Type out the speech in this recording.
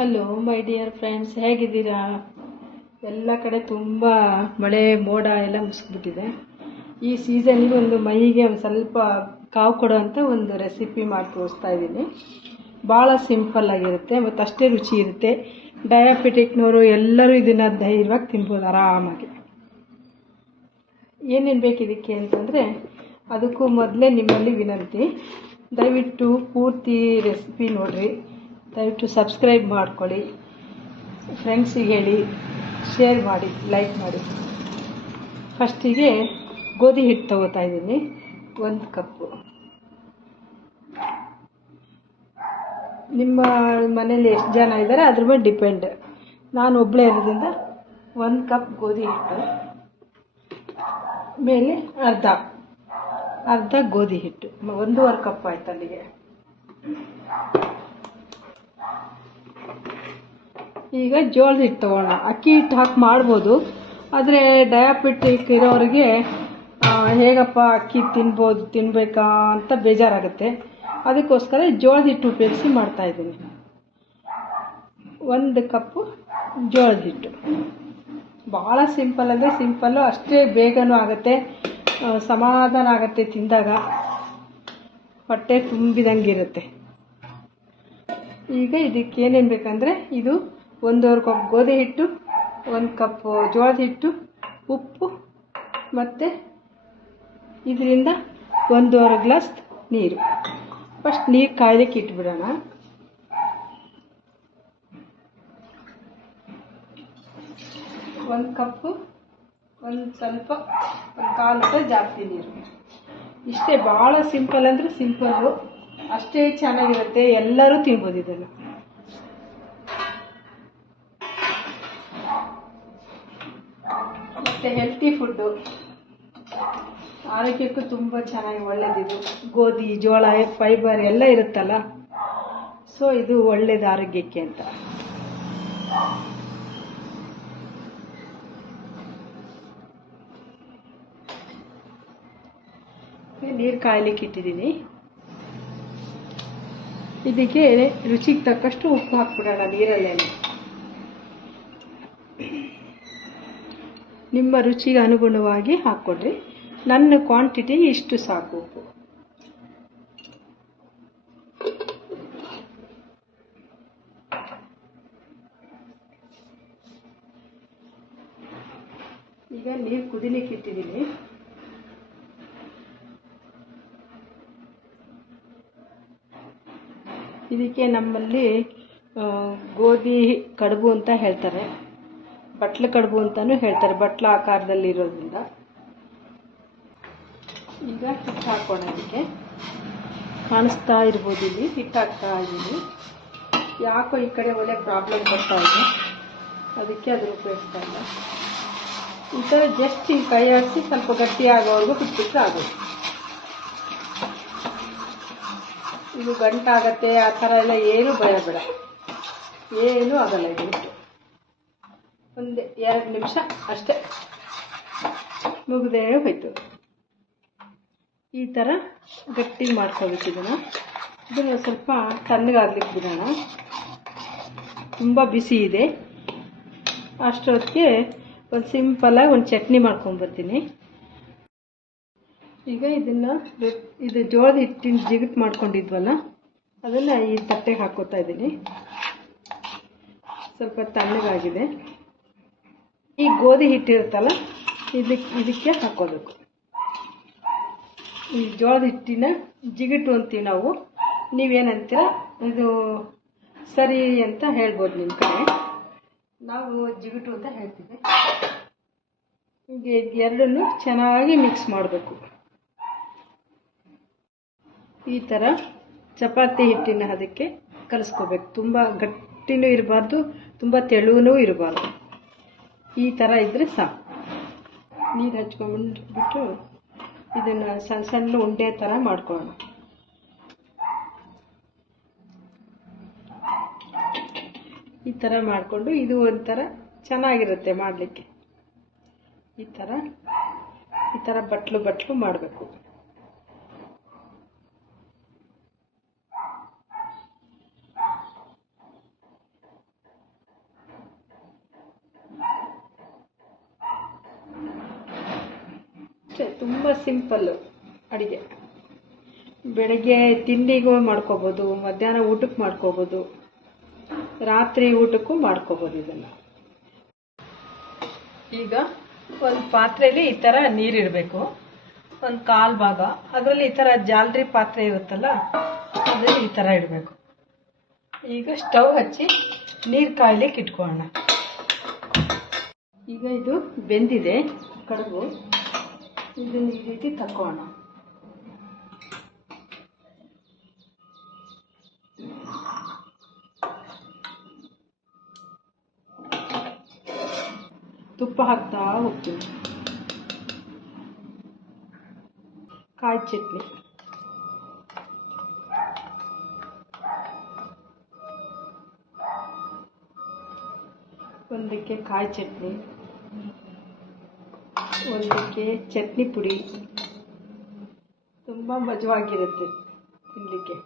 Hello my dear friends, ಹೇಗಿದ್ದೀರಾ? ಎಲ್ಲ ಕಡೆ ತುಂಬ ಮಳೆ ಮೋಡ ಎಲ್ಲ ಮುಸ್ಕಿಬಿಟ್ಟಿದೆ. ಈ ಸೀಸನ್ಗೆ ಒಂದು ಮೈಗೆ ಒಂದು ಸ್ವಲ್ಪ ಕಾವು ಕೊಡೋವಂಥ ಒಂದು ರೆಸಿಪಿ ಮಾಡಿ ತೋರಿಸ್ತಾ ಇದ್ದೀನಿ. ಭಾಳ ಸಿಂಪಲ್ಲಾಗಿರುತ್ತೆ ಮತ್ತು ಅಷ್ಟೇ ರುಚಿ ಇರುತ್ತೆ. ಡಯಾಬಿಟಿಕ್ನವರು ಎಲ್ಲರೂ ಇದನ್ನು ಧೈರ್ಯವಾಗಿ ತಿನ್ಬೋದು ಆರಾಮಾಗಿ. ಏನೇನು ಬೇಕು ಇದಕ್ಕೆ ಅಂತಂದರೆ, ಅದಕ್ಕೂ ಮೊದಲೇ ನಿಮ್ಮಲ್ಲಿ ವಿನಂತಿ, ದಯವಿಟ್ಟು ಪೂರ್ತಿ ರೆಸಿಪಿ ನೋಡಿರಿ, ದಯವಿಟ್ಟು ಸಬ್ಸ್ಕ್ರೈಬ್ ಮಾಡ್ಕೊಳ್ಳಿ, ಫ್ರೆಂಡ್ಸಿಗೆ ಹೇಳಿ, ಶೇರ್ ಮಾಡಿ, ಲೈಕ್ ಮಾಡಿ. ಫಸ್ಟಿಗೆ ಗೋಧಿ ಹಿಟ್ಟು ತಗೋತಾ ಇದ್ದೀನಿ, 1 ಕಪ್ಪು. ನಿಮ್ಮ ಮನೇಲಿ ಎಷ್ಟು ಜನ ಇದ್ದಾರೆ ಅದ್ರ ಮೇಲೆ ಡಿಪೆಂಡ್. ನಾನು ಒಬ್ಬಳೇ ಇರೋದ್ರಿಂದ 1 ಕಪ್ ಗೋಧಿ ಹಿಟ್ಟು ಮೇಲೆ ಅರ್ಧ ಗೋಧಿ ಹಿಟ್ಟು, 1.5 ಕಪ್ ಆಯ್ತು ಅಲ್ಲಿಗೆ. ಈಗ ಜೋಳದ ಹಿಟ್ಟು ತೊಗೊಳ್ಳೋಣ. ಅಕ್ಕಿ ಹಿಟ್ಟು ಹಾಕಿ ಮಾಡ್ಬೋದು, ಆದರೆ ಡಯಾಬಿಟಿಕ್ ಇರೋರಿಗೆ ಹೇಗಪ್ಪ ಅಕ್ಕಿ ತಿನ್ನಬೇಕಾ ಅಂತ ಬೇಜಾರಾಗುತ್ತೆ. ಅದಕ್ಕೋಸ್ಕರ ಜೋಳದ ಹಿಟ್ಟು ಉಪಯೋಗಿಸಿ ಮಾಡ್ತಾಯಿದ್ದೀನಿ. 1 ಕಪ್ಪು ಜೋಳದ ಹಿಟ್ಟು. ಭಾಳ ಸಿಂಪಲ್ ಅಂದರೆ ಸಿಂಪಲ್ಲು, ಅಷ್ಟೇ ಬೇಗನೂ ಆಗುತ್ತೆ, ಸಮಾಧಾನ ಆಗುತ್ತೆ, ತಿಂದಾಗ ಹೊಟ್ಟೆ ತುಂಬಿದಂಗಿರುತ್ತೆ. ಈಗ ಇದಕ್ಕೆ ಏನೇನು ಬೇಕಂದರೆ, ಇದು 1.5 ಕಪ್ ಗೋಧಿ ಹಿಟ್ಟು, 1 ಕಪ್ ಜೋಳದ ಹಿಟ್ಟು, ಉಪ್ಪು ಮತ್ತು ಇದರಿಂದ 1.5 ಗ್ಲಾಸ್ ನೀರು. ಫಸ್ಟ್ ನೀರು ಕಾಯ್ಲಿಕ್ಕೆ ಇಟ್ಬಿಡೋಣ. ಒಂದು ಕಪ್ಪು ಸ್ವಲ್ಪ 1/4 ಲೀಟರ್ ಜಾಸ್ತಿ ನೀರು. ಇಷ್ಟೇ, ಭಾಳ ಸಿಂಪಲ್ ಅಂದರೆ ಸಿಂಪಲ್ಲು, ಅಷ್ಟೇ ಚೆನ್ನಾಗಿರುತ್ತೆ, ಎಲ್ಲರೂ ತಿನ್ಬೋದು ಇದನ್ನು. ಮತ್ತು ಹೆಲ್ತಿ ಫುಡ್ಡು, ಆರೋಗ್ಯಕ್ಕೂ ತುಂಬ ಚೆನ್ನಾಗಿ ಒಳ್ಳೆಯದಿದು. ಗೋಧಿ ಜೋಳ ಫೈಬರ್ ಎಲ್ಲ ಇರುತ್ತಲ್ಲ, ಸೊ ಇದು ಒಳ್ಳೆಯದು ಆರೋಗ್ಯಕ್ಕೆ ಅಂತ. ನೀರು ಕಾಯ್ಲಿಕ್ಕೆ ಇಟ್ಟಿದ್ದೀನಿ. ಇದಕ್ಕೆ ರುಚಿಗೆ ತಕ್ಕಷ್ಟು ಉಪ್ಪು ಹಾಕ್ಬಿಡೋಣ ನೀರಲ್ಲೇ. ನಿಮ್ಮ ರುಚಿಗೆ ಅನುಗುಣವಾಗಿ ಹಾಕ್ಕೊಡ್ರಿ. ನನ್ನ ಕ್ವಾಂಟಿಟಿ ಇಷ್ಟು ಸಾಕು ಉಪ್ಪು. ಈಗ ನೀರು ಕುದಿಲಿಕ್ಕೆ ಇಟ್ಟಿದ್ದೀನಿ. ಇದಕ್ಕೆ ನಮ್ಮಲ್ಲಿ ಗೋಧಿ ಕಡುಬು ಅಂತ ಹೇಳ್ತಾರೆ, ಬಟ್ಲ ಕಡುಬು ಅಂತಲೂ ಹೇಳ್ತಾರೆ, ಬಟ್ಲ ಆಕಾರದಲ್ಲಿ ಇರೋದ್ರಿಂದ. ಈಗ ಹಿಟ್ಟು ಹಾಕೋಣ. ಇದಕ್ಕೆ ಕಾಣಿಸ್ತಾ ಇರ್ಬೋದು, ಇಲ್ಲಿ ಹಿಟ್ಟು ಹಾಕ್ತಾ ಇದ್ದೀನಿ. ಯಾಕೋ ಈ ಕಡೆ ಒಳ್ಳೆ ಪ್ರಾಬ್ಲಮ್ ಬರ್ತಾ ಇದೆ, ಅದಕ್ಕೆ ಅದನ್ನು ಉಪಯೋಗಿಸ್ತಾ ಇಲ್ಲ. ಈ ಥರ ಜಸ್ಟ್ ಈ ಕೈ ಆಡಿಸಿ ಸ್ವಲ್ಪ ಗಟ್ಟಿ ಆಗೋವರೆಗೂ ಬಿಟ್ಬಿಟ್ರೆ ಆಗೋದು. ಇದು ಗಂಟಾಗತ್ತೆ ಆ ಥರ ಎಲ್ಲ ಏನೂ ಭಯ ಬೇಡ, ಏನೂ ಆಗಲ್ಲ. ಇದು ಹಿಟ್ಟು ಒಂದು 2 ನಿಮಿಷ ಅಷ್ಟೇ, ಮುಗಿದೇ ಹೋಯ್ತು. ಈ ಥರ ಗಟ್ಟಿ ಮಾಡ್ಕೋಬೇಕು ಇದನ್ನು ಸ್ವಲ್ಪ ತಣ್ಣಗಾಗ್ಲಿಕ್ಕೆ ಬಿಡೋಣ. ತುಂಬ ಬಿಸಿ ಇದೆ. ಅಷ್ಟೊತ್ತಿಗೆ ಒಂದು ಸಿಂಪಲಾಗಿ ಒಂದು ಚಟ್ನಿ ಮಾಡ್ಕೊಂಬರ್ತೀನಿ. ಈಗ ಇದು ಜೋಳದ ಹಿಟ್ಟಿನ ಜಿಗುಟ್ ಮಾಡ್ಕೊಂಡಿದ್ವಲ್ಲ, ಅದನ್ನು ಈ ತಟ್ಟೆಗೆ ಹಾಕೋತಾ ಇದ್ದೀನಿ. ಸ್ವಲ್ಪ ತಣ್ಣಗಾಗಿದೆ. ಈ ಗೋಧಿ ಹಿಟ್ಟಿರುತ್ತಲ್ಲ, ಇದಕ್ಕೆ ಹಾಕೋಬೇಕು. ಈ ಜೋಳದ ಹಿಟ್ಟಿನ ಜಿಗುಟು ಅಂತೀವಿ ನಾವು, ನೀವೇನಂತೀರ ಇದು ಸರಿ ಅಂತ ಹೇಳ್ಬೋದು ನಿಮ್ಮ ಕಡೆ, ನಾವು ಜಿಗುಟು ಅಂತ ಹೇಳ್ತೀವಿ. ಹೀಗೆ ಎರಡನ್ನೂ ಚೆನ್ನಾಗಿ ಮಿಕ್ಸ್ ಮಾಡಬೇಕು. ಈ ಥರ ಚಪಾತಿ ಹಿಟ್ಟಿನ ಅದಕ್ಕೆ ಕಲಿಸ್ಕೋಬೇಕು. ತುಂಬ ಗಟ್ಟಿನೂ ಇರಬಾರ್ದು, ತುಂಬ ತೆಳುವೂ ಇರಬಾರ್ದು. ಈ ಥರ ಇದ್ದರೆ ಸಾಕು. ನೀರು ಹಚ್ಕೊಂಡ್ಬಿಟ್ಟು ಇದನ್ನು ಸಣ್ಣ ಸಣ್ಣ ಉಂಡೆ ಥರ ಮಾಡ್ಕೊಳ್ಳೋಣ. ಈ ಥರ ಮಾಡಿಕೊಂಡು ಇದು ಒಂಥರ ಚೆನ್ನಾಗಿರುತ್ತೆ ಮಾಡಲಿಕ್ಕೆ. ಈ ಥರ ಬಟ್ಲು ಮಾಡಬೇಕು. ತುಂಬ ಸಿಂಪಲ್ಲು ಅಡುಗೆ. ಬೆಳಗ್ಗೆ ತಿಂಡಿಗೂ ಮಾಡ್ಕೋಬೋದು, ಮಧ್ಯಾಹ್ನ ಊಟಕ್ಕೆ ಮಾಡ್ಕೋಬೋದು, ರಾತ್ರಿ ಊಟಕ್ಕೂ ಮಾಡ್ಕೋಬೋದು ಇದನ್ನು. ಈಗ ಒಂದು ಪಾತ್ರೆಯಲ್ಲಿ ಈ ಥರ ನೀರಿಡಬೇಕು, ಒಂದು ಕಾಲು ಭಾಗ. ಅದರಲ್ಲಿ ಈ ಥರ ಜಾಲರಿ ಪಾತ್ರೆ ಇರುತ್ತಲ್ಲ, ಅದರಲ್ಲಿ ಈ ಥರ ಇಡಬೇಕು. ಈಗ ಸ್ಟವ್ ಹಚ್ಚಿ ನೀರು ಕಾಯ್ಲಿಕ್ಕೆ ಇಟ್ಕೊಳ್ಳೋಣ. ಈಗ ಇದು ಬೆಂದಿದೆ ಕಡುಬು. ಇದನ್ನು ಈ ರೀತಿ ತಕ್ಕೊಳ್ಳೋಣ. ತುಪ್ಪ ಹಾಕ್ತಾ ಹೋಗ್ತೀನಿ. ಕಾಯಿ ಚಟ್ನಿ, ಒಂದಕ್ಕೆ ಕಾಯಿ ಚಟ್ನಿ, ಒಂದಕ್ಕೆ ಚಟ್ನಿ ಪುಡಿ. ತುಂಬ ಮಜವಾಗಿರುತ್ತೆ ತಿನ್ನಲಿಕ್ಕೆ.